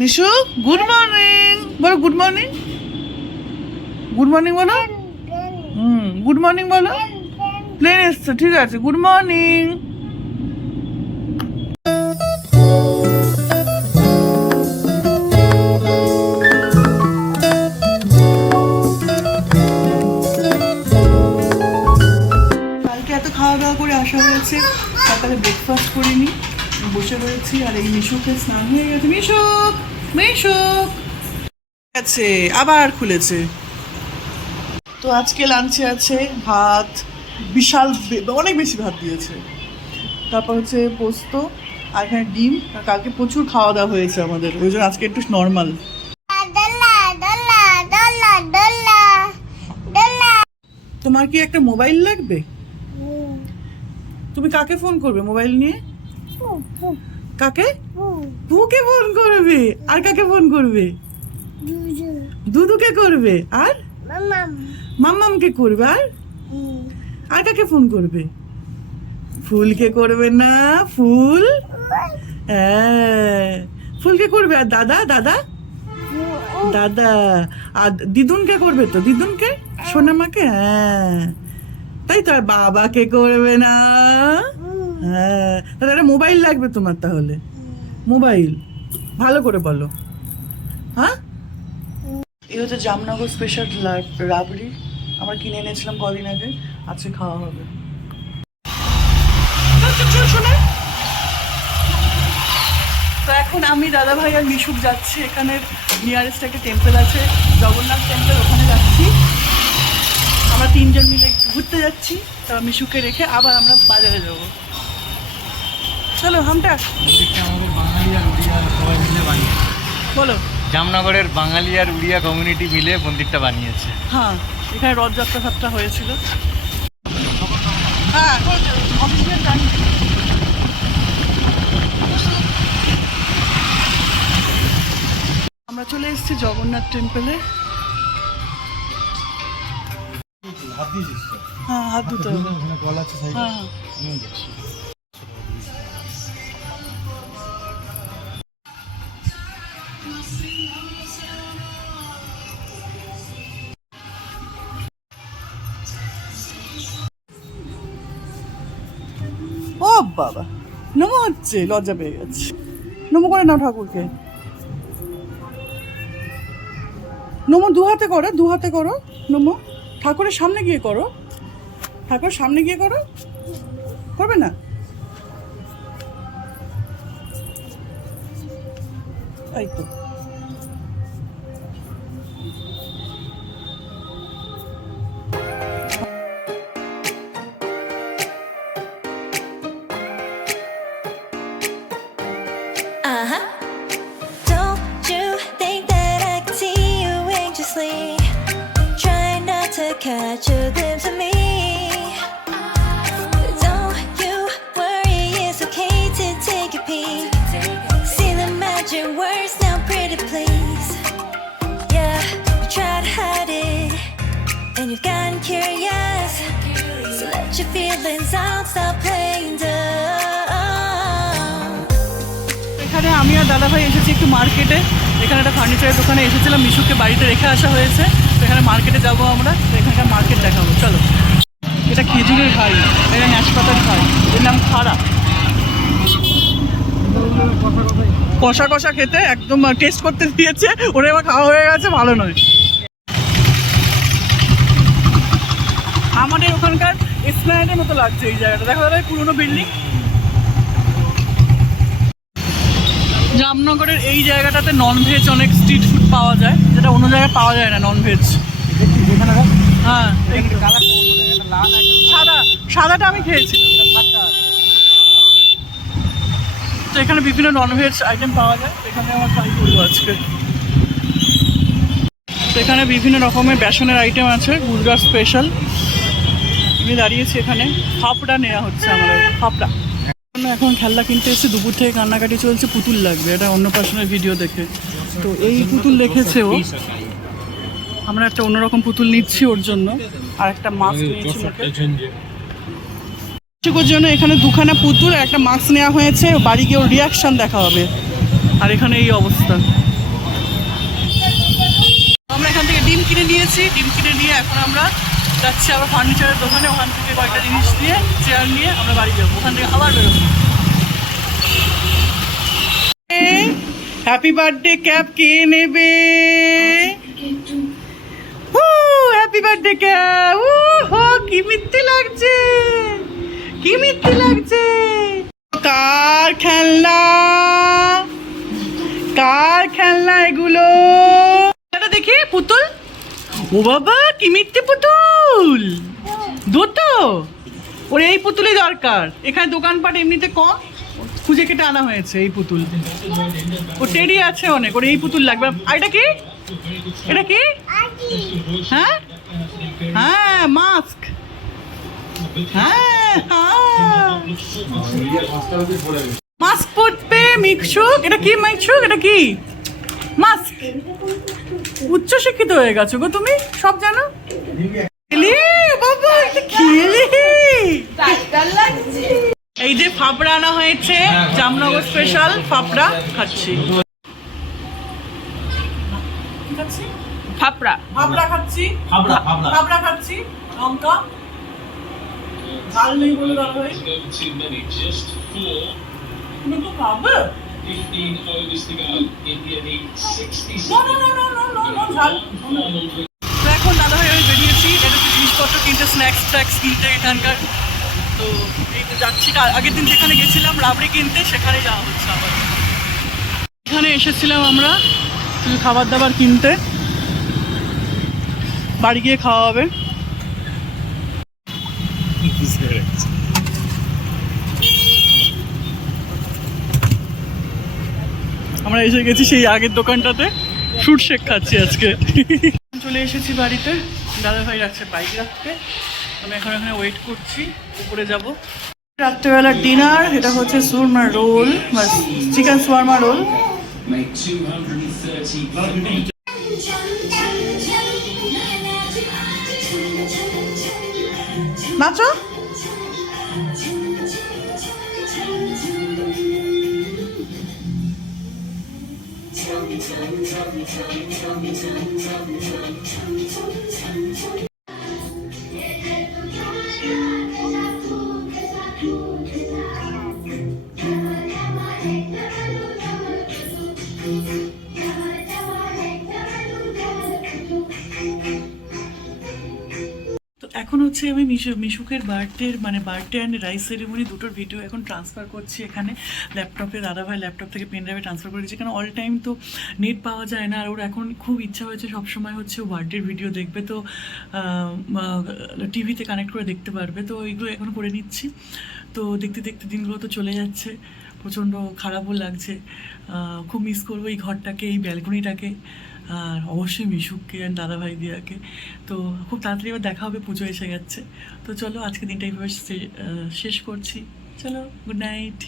Mishu good morning বলো, good morning, good morning বলো। Good morning বলো। প্লেন এসছে, ঠিক আছে, গুড মর্নিং। কালকে এত খাওয়া দাওয়া করে আসা হয়েছে, সকালে ব্রেকফাস্ট করিনি, বসে রয়েছি। আর এই মিশুকে স্নান হয়ে গেছে। মিশুক, মিশুক আছে, আবার খুলেছে। তো আজকে লাঞ্চে আছে ভাত, বিশাল অনেক বেশি ভাত দিয়েছে। তারপর হচ্ছে পোস্ত, আর এখানে ডিম। আর কালকে প্রচুর খাওয়া দাওয়া হয়েছে আমাদের, ওই জন্য আজকে একটু নর্মাল। তোমার কি একটা মোবাইল লাগবে? তুমি কাকে ফোন করবে মোবাইল নিয়ে? কাকে? পুকে ফোন করবে। আর কাকে ফোন করবে? দুদুকে করবে। আর মাম্মামকে করবে। আর আর কাকে ফোন করবে? ফুলকে করবে না? ফুল, হ্যাঁ ফুলকে করবে। আর দাদা, দাদা, দাদা। আর দিদুনকে করবে তো, দিদুনকে, সোনামাকে। হ্যাঁ তাই তো। আর বাবাকে করবে না? হ্যাঁ তাহলে একটা মোবাইল লাগবে তোমার। তাহলে মোবাইল ভালো করে বলো। হ্যাঁ, এই হচ্ছে জামনগর স্পেশাল রাবড়ি, আমরা কিনে এনেছিলাম কদিন আগে, আজকে খাওয়া হবে। তো এখন আমি, দাদা ভাই আর মিশুক যাচ্ছি, এখানে নিয়ারেস্ট একটা টেম্পল আছে, জগন্নাথ টেম্পল, ওখানে যাচ্ছি। আমরা তিনজন মিলে ঘুরতে যাচ্ছি। তো মিশুকে রেখে আবার আমরা বাজারে যাব। চলো হামটা। বলো। জামনগরের বাঙালি আর উড়িয়া কমিউনিটি মিলে মন্দিরটা বানিয়েছে। হ্যাঁ, এখানে রথযাত্রা ফাত্রা হয়েছিল। হ্যাঁ, অফিসিয়াল টাইম। আমরা চলে এসেছি জগন্নাথ টেম্পলে। হ্যাঁ, হাত ধুতে হবে। হ্যাঁ হ্যাঁ। ও বাবা, নমো হচ্ছে, লজ্জা পেয়ে গেছে। নমো করে নাও ঠাকুরকে। নমো দু হাতে করো, দু হাতে করো নমো। ঠাকুরের সামনে গিয়ে করো, ঠাকুরের সামনে গিয়ে করো। করবে না? এই তো। Don't you think that I can see you anxiously? Try not to catch a glimpse of me. Don't you worry, it's okay to take a peek. See the magic words now, pretty please. Yeah, you try to hide it, and you've gotten curious. So let your feelings out, stop playing dumb. এখানে আমি আর দাদা ভাই এসেছি একটু মার্কেটে। এখানে একটা ফার্নিচারের দোকানে এসেছিলাম, মিশুকে বাড়িতে রেখে আসা হয়েছে। তো এখানে মার্কেটে যাবো আমরা, তো এখানকার মার্কেট দেখাবো। চলো। এটা খেজুরের খাই, এটা নাশপাতার খাই, এর নাম খাড়া। কষা কষা খেতে একদম টেস্ট করতে দিয়েছে, ওরা এবার খাওয়া হয়ে গেছে, ভালো নয়। আমাদের ওখানকার এসপ্ল্যানেডের মতো লাগছে এই জায়গাটা, দেখা যাবে পুরোনো বিল্ডিং। জামনগরের এই জায়গাটাতে ননভেজ অনেক স্ট্রিট ফুড পাওয়া যায়, যেটা অন্য জায়গায় পাওয়া যায় না, ননভেজ। হ্যাঁ, সাদা, সাদাটা আমি খেয়েছি। তো এখানে বিভিন্ন ননভেজ আইটেম পাওয়া যায়, এখানে আমার ট্রাই করবো আজকে। তো এখানে বিভিন্ন রকমের বেসনের আইটেম আছে, গুজরাট স্পেশাল। আমি দাঁড়িয়েছি এখানে, ফাপড়া নেওয়া হচ্ছে আমাদের, ফাপড়া। এখন খেলনা কিনতে এসেছি, দুপুর থেকে কান্নাকাটি চলছে, পুতুল লাগবে, এটা অন্নপ্রাশনের ভিডিও দেখে। তো এই পুতুল দেখেছে ও, আমরা একটা অন্যরকম পুতুল নিচ্ছি ওর জন্য। আর একটা মাস্ক নিয়েছি ওর জন্য। এখানে দুখানা পুতুল আর একটা মাস্ক নেওয়া হয়েছে, বাড়ি গিয়ে ওর রিয়াকশান দেখা হবে। আর এখানে এই অবস্থা। আমরা এখান থেকে ডিম কিনে নিয়েছি, ডিম কিনে নিয়ে এখন আমরা যাচ্ছি আবার ফার্নিচারের দোকানে, ওখান থেকে কয়েকটা জিনিস নিয়ে চেয়ার নিয়ে আমরা বাড়ি যাবো, ওখান থেকে আবার বেরোবো। হ্যাপি বার্থডে ক্যাপ কে নেবে? Happy birthday cap. কি মিথ্যে লাগছে, কি মিথ্যে লাগছে। কার খেলনা, কার খেলনা এগুলো? এটা দেখি পুতুল। ও বাবা কি মিথ্যে পুতুল, দুটো। ওর এই পুতুলই দরকার, এখানে দোকানপাট এমনিতে কম, খুঁজে কেটে আনা হয়েছে এই পুতুল। ও টেডি আছে অনেক, ওর এই পুতুল লাগবে। আর এটা কি, এটা কি? হ্যাঁ হ্যাঁ মাস্ক। হ্যাঁ মাস্ক পরবে মিশুক। এটা কি মিশুক, এটা কি? মাস্ক। উচ্চ শিক্ষিত হয়ে গেছো গো তুমি, সব জানো। বাবা এটা খেলে। এই যে ফাফড়া আনা হয়েছে, জামনগর স্পেশাল ফাফড়া খাচ্ছি। ফাপড়া ফাফড়া খাচ্ছি, ফাফড়া খাচ্ছি। লঙ্কা ঝাল নেই বলে দাদা ভাই তুমি তো খাবে। তো এখন দাদা ভাই আমি বেরিয়েছি, এটা জিনিসপত্র কিনতে, স্ন্যাক্স ট্যাক্স কিনতে এখানকার। তো এই তো যাচ্ছি, আগের দিন যেখানে গেছিলাম রাবড়ি কিনতে, সেখানে যাওয়া হচ্ছে আবার। এখানে এসেছিলাম আমরা কিছু খাবার দাবার কিনতে, বাড়ি গিয়ে খাওয়া হবে। আমরা এসে গেছি সেই আগের দোকানটাতে, ফ্রুট শেক খাচ্ছি আজকে। চলে এসেছি বাড়িতে, দাদা ভাই রাখছে বাইক রাখতে, আমি এখন এখানে ওয়েট করছি, উপরে যাব। রাত্রেবেলার ডিনার, এটা হচ্ছে shawarma roll, chicken shawarma roll. Nacho. তো এখন হচ্ছে আমি মিশুকের বার্থডের মানে বার্থডে অ্যান্ড রাইস সেরিমনি দুটোর ভিডিও এখন ট্রান্সফার করছি এখানে ল্যাপটপে। দাদাভাই ল্যাপটপ থেকে পেন ড্রাইভে ট্রান্সফার করেছি, কারণ অল টাইম তো নেট পাওয়া যায় না। আর ওর এখন খুব ইচ্ছা হয়েছে সবসময় হচ্ছে ও বার্থডের ভিডিও দেখবে, তো টিভিতে কানেক্ট করে দেখতে পারবে। তো এইগুলো এখন করে নিচ্ছি। তো দেখতে দেখতে দিনগুলো তো চলে যাচ্ছে, প্রচণ্ড খারাপও লাগছে। খুব মিস করবো এই ঘরটাকে, এই ব্যালকনিটাকে, আর অবশ্যই মিশুককে আর দাদাভাই দিয়াকে। তো খুব তাড়াতাড়ি আবার দেখা হবে, পুজো এসে গেছে। তো চলো আজকে দিনটা এইভাবে শেষ করছি। চলো, গুড নাইট।